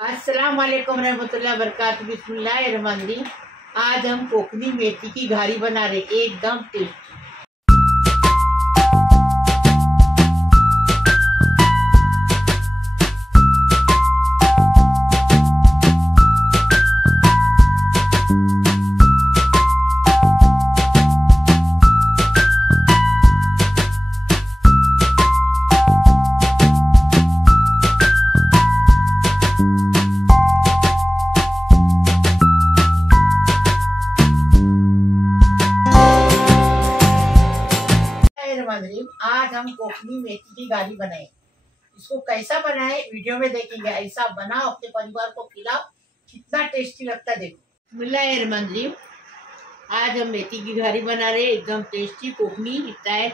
अस्सलाम वालेकुम रहमतुल्लाहि बरकातहू। बिस्मिल्लाहिर्रहमानिर्रहीम। आज हम कोकनी मेथी की घारी बना रहे, एकदम टेस्टी। आज हम कोकनी मेथी की घारी बनाए। इसको कैसा बनाए वीडियो में देखेंगे। ऐसा बनाओ, अपने परिवार को खिलाओ, कितना टेस्टी लगता है। देखो, बिस्मिल्लाहिर्रहमानिर्रहीम। आज हम मेथी की घारी बना रहे, एकदम टेस्टी कोकनी स्टाइल।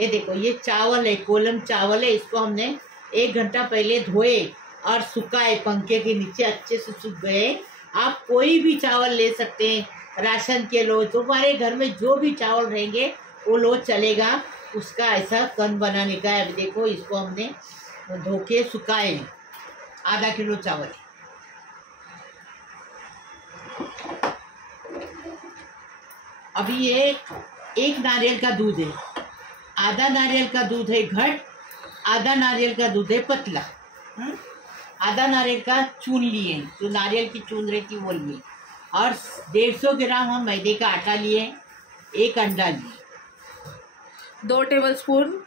ये देखो, ये चावल है, कोलम चावल है। इसको हमने 1 घंटा पहले धोए और सुखाए, पंखे के नीचे अच्छे से सूख गए। आप कोई भी चावल ले सकते हैं, राशन के लो, तुम्हारे घर में जो भी चावल रहेंगे वो लो, चलेगा। उसका ऐसा कंद बनाने का है। अभी देखो, इसको हमने धो के सुखाए हैं। आधा किलो चावल। अभी ये एक नारियल का दूध है, आधा नारियल का दूध है घट, आधा नारियल का दूध है पतला। आधा नारियल का चून लिए, जो नारियल की चून रहती वो लिए, और 150 ग्राम हम मैदे का आटा लिए, 1 अंडा लिए, 2 टेबलस्पून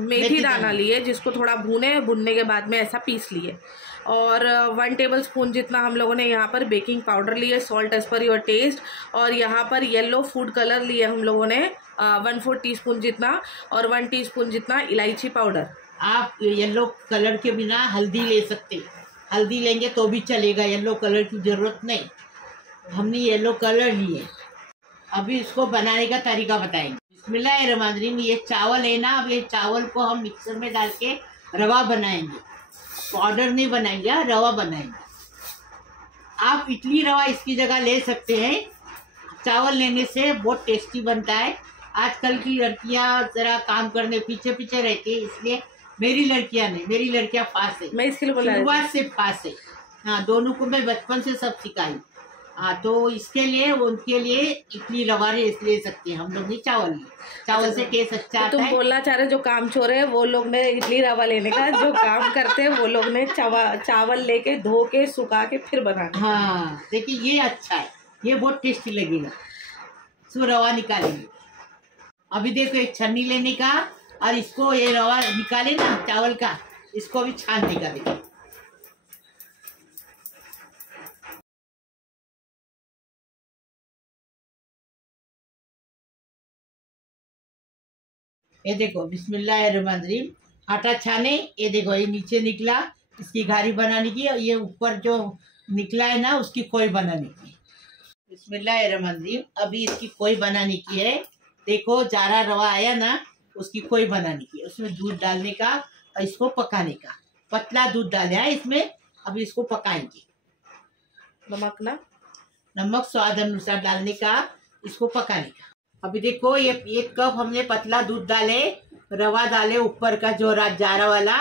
मेथी दाना लिए, जिसको थोड़ा भुनने के बाद में ऐसा पीस लिए, और 1 टेबलस्पून जितना हम लोगों ने यहाँ पर बेकिंग पाउडर लिए, salt as per your taste, और यहाँ पर येलो फूड कलर लिए हम लोगों ने 1/4 टीस्पून जितना, और 1 टीस्पून जितना इलायची पाउडर। आप येलो कलर के बिना हल्दी ले सकते, हल्दी लेंगे तो भी चलेगा, येलो कलर की ज़रूरत नहीं। हमने येलो कलर लिए। अभी इसको बनाने का तरीका बताएंगे। बिस्मिल्लाहिर्रहमानिर्रहीम। ये चावल है ना, अब ये चावल को हम मिक्सर में डाल के रवा बनाएंगे, पाउडर नहीं बनाएंगे, रवा बनाएंगे। आप इडली रवा इसकी जगह ले सकते हैं। चावल लेने से बहुत टेस्टी बनता है। आजकल की लड़कियां जरा काम करने पीछे पीछे रहती है, इसलिए मेरी लड़कियां नहीं, मेरी लड़कियां फास्ट है, मैं इसके लिए शुरुआत से फास्ट है। हाँ, दोनों को मैं बचपन से सब सिखाई। हाँ, तो इसके लिए उनके लिए इडली रवा ले सकते हैं। हम लोग नहीं चावल लिए, चावल से टेस्ट अच्छा आता है। तुम बोलना चाह रहे जो काम चोर है वो लोग ने इडली रवा लेने का, जो काम करते हैं वो लोग ने चावल लेके धो के सुखा के फिर बनाना। हाँ, देखिए ये अच्छा है, ये बहुत टेस्टी लगेगा। सो रवा निकालेंगे। अभी देखो, एक छन्नी लेने का, और इसको ये रवा निकाले ना चावल का, इसको भी छान निकालेंगे। ये देखो, बिस्मिल्लाहिर्रहमानिर्रहीम। आटा छाने, ये देखो, ये नीचे निकला, इसकी घारी बनाने की, और ये ऊपर जो निकला है ना, उसकी खोई बनाने की। बिस्मिल्लाहिर्रहमानिर्रहीम। अभी इसकी खोई बनाने की है। देखो, जारा रवा आया ना, उसकी खोई बनाने की, उसमें दूध डालने का और इसको पकाने का। पतला दूध डाले है इसमें। अभी इसको पकाएंगे। नमक स्वाद अनुसार डालने का, इसको पकाने का। अभी देखो, ये 1 कप हमने पतला दूध डाले, रवा डाले ऊपर का जो जारा वाला।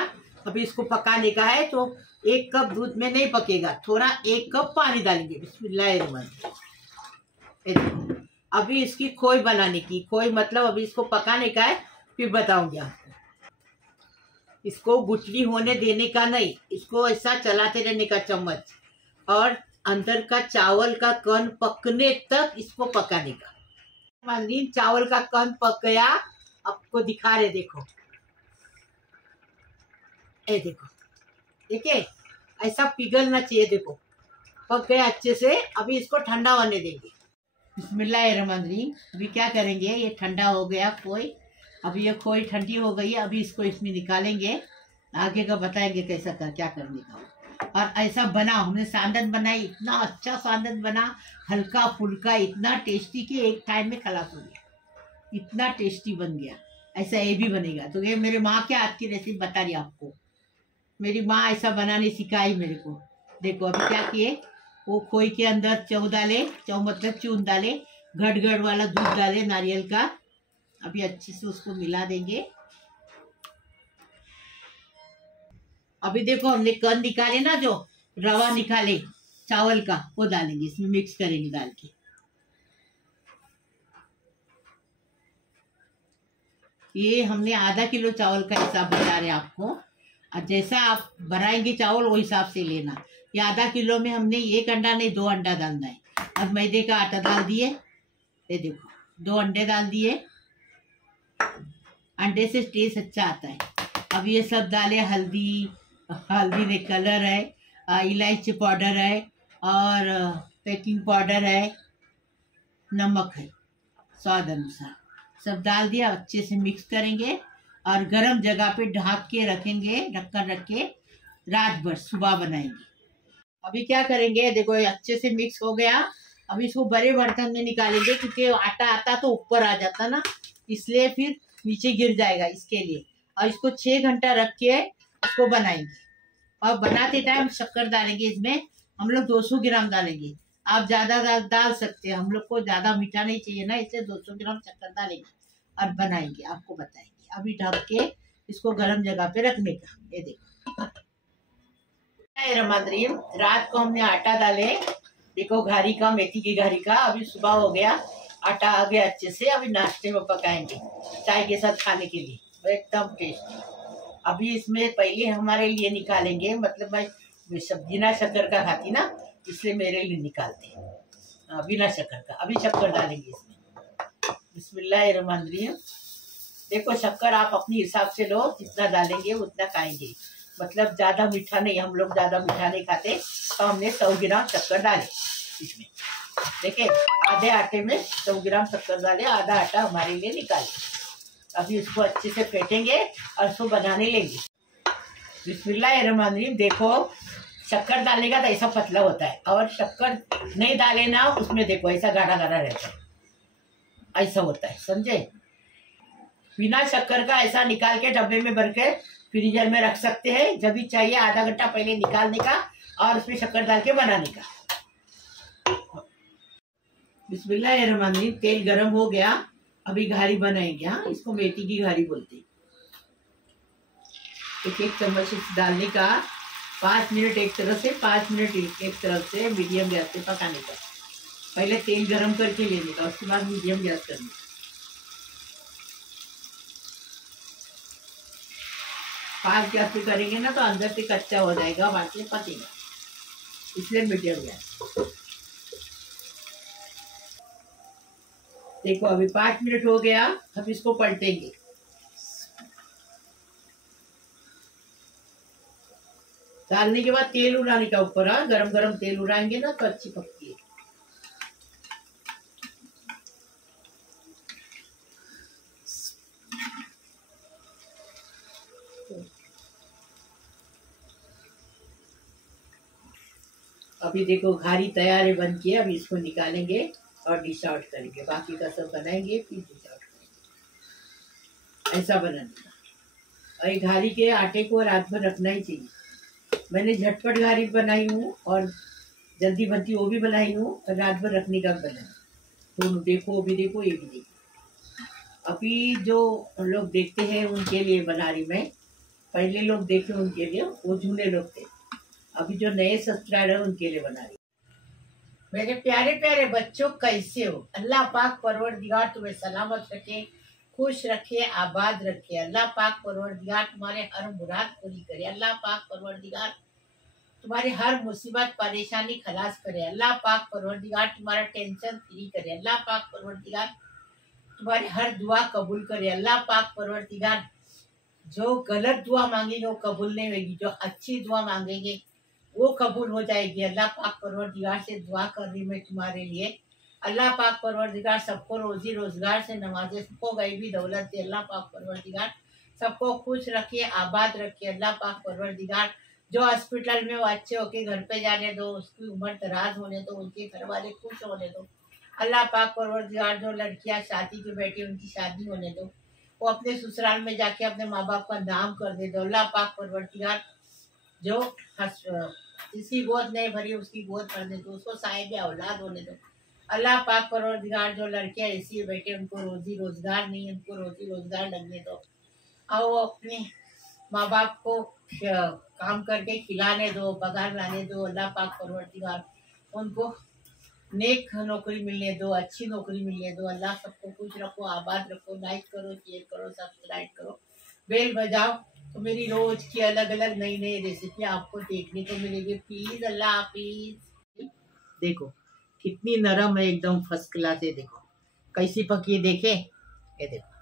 अभी इसको पकाने का है, तो 1 कप दूध में नहीं पकेगा, थोड़ा 1 कप पानी डालेंगे। बिस्मिल्लाहिर्रहमानिर्रहीम। अभी इसकी खोई बनाने की, खोई मतलब अभी इसको पकाने का है, फिर बताऊंगी आपको। इसको गुठली होने देने का नहीं, इसको ऐसा चलाते रहने का चम्मच, और अंदर का चावल का कण पकने तक इसको पकाने का। चावल का कण पक गया, आपको दिखा रहे, देखो, ये देखो, देखिए ऐसा पिघलना चाहिए। देखो, पक गया अच्छे से। अभी इसको ठंडा होने देंगे। बिस्मिल्लाहिर्रहमानिर्रहीम। अभी क्या करेंगे, ये ठंडा हो गया खोई। अभी ये खोई ठंडी हो गई है, अभी इसको इसमें निकालेंगे। आगे का बताएंगे कैसा क्या करने का। और ऐसा बना, हमने सांदन बनाई, इतना अच्छा सांदन बना, हल्का फुल्का, इतना टेस्टी कि एक टाइम में खलास हो गया, इतना टेस्टी बन गया। ऐसा ये भी बनेगा। तो ये मेरे माँ के हाथ की रेसिपी बता रही आपको, मेरी माँ ऐसा बनाने सिखाई मेरे को। देखो, अभी क्या किए, वो खोई के अंदर चौ डाले, चौ मतलब चून डाले, घट वाला दूध डाले नारियल का। अभी अच्छे से उसको मिला देंगे। अभी देखो, हमने कंद निकाले ना, जो रवा निकाले चावल का, वो डालेंगे इसमें, मिक्स करेंगे डाल के। ये हमने आधा किलो चावल का हिसाब बता रहे आपको, और जैसा आप बनाएंगे चावल वो हिसाब से लेना। ये आधा किलो में हमने 1 अंडा नहीं 2 अंडा डालना है। अब मैदे का आटा डाल दिए, ये देखो 2 अंडे डाल दिए, अंडे से टेस्ट अच्छा आता है। अब ये सब डाले, हल्दी में कलर है, इलायची पाउडर है, और बेकिंग पाउडर है, नमक है स्वाद अनुसार, सब डाल दिया। अच्छे से मिक्स करेंगे और गर्म जगह पे ढक के रखेंगे, ढक्कन रख के रात भर, सुबह बनाएंगे। अभी क्या करेंगे, देखो ये अच्छे से मिक्स हो गया। अब इसको बड़े बर्तन में निकालेंगे, क्योंकि आटा आता तो ऊपर आ जाता ना, इसलिए फिर नीचे गिर जाएगा, इसके लिए। और इसको 6 घंटा रख के इसको बनाएंगे। और बनाते टाइम शक्कर डालेंगे इसमें, हम लोग 200 ग्राम डालेंगे। आप ज़्यादा डाल सकते हैं, हम लोग को ज़्यादा मीठा नहीं चाहिए ना, इसलिए 200 ग्राम शक्कर डालेंगे और बनाएंगे, आपको बताएंगे। अभी ढक के इसको गर्म जगह पे रखने का। ये देखो रमाद्री, रात को हमने आटा डाले, देखो घारी का, मेथी की घारी का। अभी सुबह हो गया, आटा आ गया अच्छे से। अभी नाश्ते में पकाएंगे चाय के साथ खाने के लिए, एकदम टेस्टी। अभी इसमें पहले हमारे लिए निकालेंगे, मतलब मैं बिना शक्कर का खाती ना, इसलिए मेरे लिए निकालते हैं बिना शक्कर का। अभी शक्कर डालेंगे इसमें, बिस्मिल्लाहिर्रहमानिर्रहीम। देखो शक्कर आप अपने हिसाब से लो, जितना डालेंगे उतना खाएंगे, मतलब ज़्यादा मीठा नहीं, हम लोग ज़्यादा मीठा नहीं खाते, तो हमने 100 ग्राम शक्कर डाले इसमें। देखिए आधे आटे में 100 ग्राम शक्कर डाले, आधा आटा हमारे लिए निकाले। अभी इसको अच्छे से फेंटेंगे और इसको बनाने लेंगे। बिस्मिल्लाहिर्रहमानिर्रहीम। देखो शक्कर डालने का तो ऐसा पतला होता है, और शक्कर नहीं डाले ना उसमें देखो ऐसा गाढ़ा गाढ़ा रहता है, ऐसा होता है, समझे। बिना शक्कर का ऐसा निकाल के डब्बे में भर के फ्रीजर में रख सकते हैं, जब भी चाहिए आधा घंटा पहले निकालने का और उसमें शक्कर डाल के बनाने का। बिस्मिल्लाहिर्रहमानिर्रहीम। तेल गरम हो गया, अभी घारी बनाएंगे। हाँ, इसको मेथी की घारी बोलते हैं। एक चम्मच डालने का, 5 मिनट एक तरफ से, 5 मिनट एक तरफ से मीडियम गैस पे पकाने का। पहले तेल गरम करके लेने का, उसके बाद मीडियम गैस करने का। 5 गैस पे करेंगे ना तो अंदर से कच्चा हो जाएगा, बाद में पकेगा, इसलिए मीडियम गैस। देखो अभी 5 मिनट हो गया, अब इसको पलटेंगे। डालने के बाद तेल उड़ाने का ऊपर, गरम गरम तेल उड़ाएंगे ना तो अच्छी पकती है। अभी देखो घारी तैयार है बन के, अभी इसको निकालेंगे और डिश आउट करेंगे। बाकी का सब बनाएंगे फिर डिश आउट करेंगे, ऐसा बनाने का। और ये घारी के आटे को रात भर रखना ही चाहिए। मैंने झटपट घारी बनाई हूँ और जल्दी बनती वो भी बनाई हूँ, और रात भर रखने का बनाई दोनों। देखो वो भी देखो, ये भी देखो। अभी जो लोग देखते हैं उनके लिए बना रही मैं, पहले लोग देखे उनके लिए, वो जूने लोग थे। अभी जो नए सब्सक्राइबर उनके लिए बना रही। मेरे प्यारे प्यारे बच्चों, कैसे हो? अल्लाह पाक परवरदिगार तुम्हें सलामत रखे, खुश रखे, आबाद रखे। अल्लाह पाक परवरदिगार तुम्हारे हर मुराद पूरी करे। अल्लाह पाक परवरदिगार तुम्हारी हर मुसीबत परेशानी खलास करे। अल्लाह पाक परवरदिगार तुम्हारा टेंशन फ्री करे। अल्लाह पाक परवरदिगार तुम्हारी हर दुआ कबूल करे। अल्लाह पाक परवरदिगार जो गलत दुआ मांगेंगे वो कबूल नहीं होगी, जो अच्छी दुआ मांगेंगे वो कबूल हो जाएगी। अल्लाह पाक परवरदिगार से दुआ कर रही मैं तुम्हारे लिए। अल्लाह पाक परवरदिगार सबको रोजी रोजगार से नवाजे, सबको गईबी दौलत दे। अल्लाह पाक परवरदिगार सबको खुश रखे, आबाद रखे। अल्लाह पाक परवरदिगार जो हॉस्पिटल में वो अच्छे होके घर पे जाने दो, उसकी उम्र दराज होने दो, उनके घर वाले खुश होने दो। अल्लाह पाक परवरदिगार जो लड़कियां शादी के बैठी उनकी शादी होने दो, वो अपने ससुराल में जाके अपने माँ बाप का नाम कर दे दो। अल्लाह पाक परवरदिगार जो जिसकी गोद नहीं भरी उसकी गोद भर दे दो, उसको साहिब औलाद होने दो। अल्लाह पाक परवरदिगार जो लड़कियां ऐसी बैठे उनको रोजी रोजगार नहीं, उनको रोजी रोजगार लगने दो, और वो अपने माँ बाप को काम करके खिलाने दो, पगार लाने दो। अल्लाह पाक परवरदिगार उनको नेक नौकरी मिलने दो, अच्छी नौकरी मिलने दो। अल्लाह सबको खुश रखो, आबाद रखो। लाइक करो, शेयर करो, सब्सक्राइब करो, बेल बजाओ, तो मेरी रोज की अलग अलग नई नई रेसिपी आपको देखने को मिलेगी। प्लीज, अल्लाह हाफिज। देखो कितनी नरम है, एकदम फर्स्ट क्लास है। देखो कैसी पकी है, देखे ये देखो।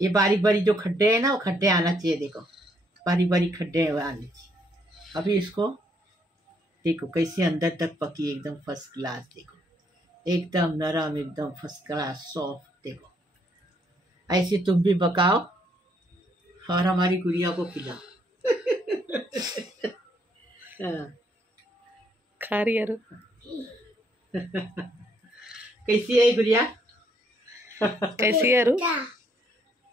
ये बारीक बारीक जो खड्डे हैं ना, वो खड्डे आना चाहिए। देखो बारीक बारीक खड्डे आने चाहिए। अभी इसको देखो कैसे अंदर तक पकी, एकदम फर्स्ट क्लास। देखो एकदम नरम, एकदम फर्स्ट क्लास सॉफ्ट। देखो ऐसे तुम भी पकाओ और हमारी गुड़िया को खिलाओ। खा रही है कैसी है गुड़िया? कैसी है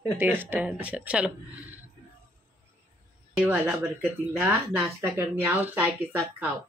टेस्ट है। अच्छा चलो, वाला बरकतिल्ला, नाश्ता करने आओ, चाय के साथ खाओ।